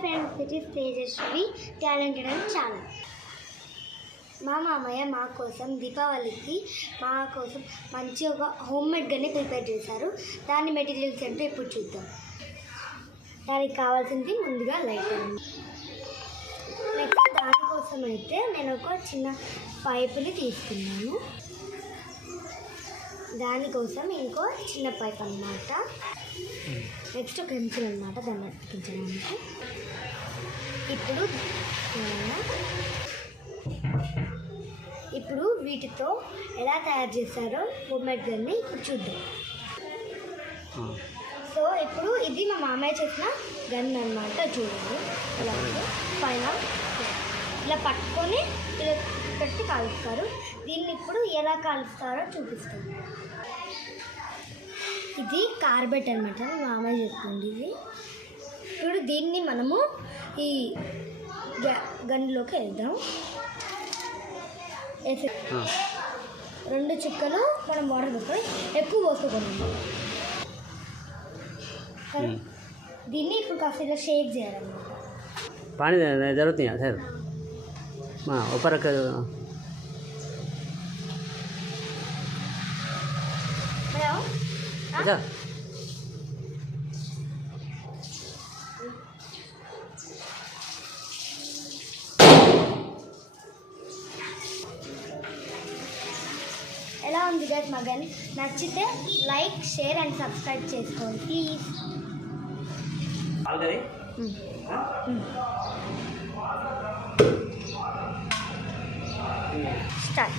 friends, it is Tejasvi, talented and channel. మా మామయ్య మా కోసం దీపావళికి మా కోసం మంచి ఒక హోమ్ మేడ్గానే ప్రిపేర్ చేశారు. దాని మెటీరియల్స్ అంటే ఇప్పుడు చూద్దాం. దానికి కావాల్సింది ముందుగా లైట్ అండి. నెక్స్ట్ దానికోసం అయితే నేను ఒక చిన్న పైపుని తీసుకున్నాను. దానికోసం ఇంకో చిన్న పైప్ అన్నమాట. నెక్స్ట్ పెన్సిల్ అన్నమాట, దాన్ని అతికించడానికి. ఇప్పుడు వీటితో ఎలా తయారు చేశారో హోమ్ మేడ్ గన్ని ఇప్పుడు చూద్దాం. సో ఇప్పుడు ఇది మా మామయ్య చేసిన గన్ అన్నమాట. చూడండి ఇలా పైన ఇలా పట్టుకొని ఇలా పెట్టి కాలుస్తారు. దీన్ని ఇప్పుడు ఎలా కాలుస్తారో చూపిస్తాను. ఇది కార్బెట్ అనమాట, మా మామయ్య చెప్తుంది. ఇది ఇప్పుడు దీన్ని మనము ఈ గన్లోకి వెళ్దాం. రెండు చుక్కలు మనం వాటర్ పోసుకొని ఎక్కువ పోసుకోకూడదు. దీన్ని ఇప్పుడు కాస్త ఇలా షేక్ చేయాలన్నమాట. पानी जरूरत नहीं है सर, हाँ ऊपर रख अच्छा। ఎలా ఉంది గైస్ మా గన్? నచ్చితే లైక్, షేర్ అండ్ సబ్స్క్రైబ్ చేసుకోండి ప్లీజ్. స్టార్ట్.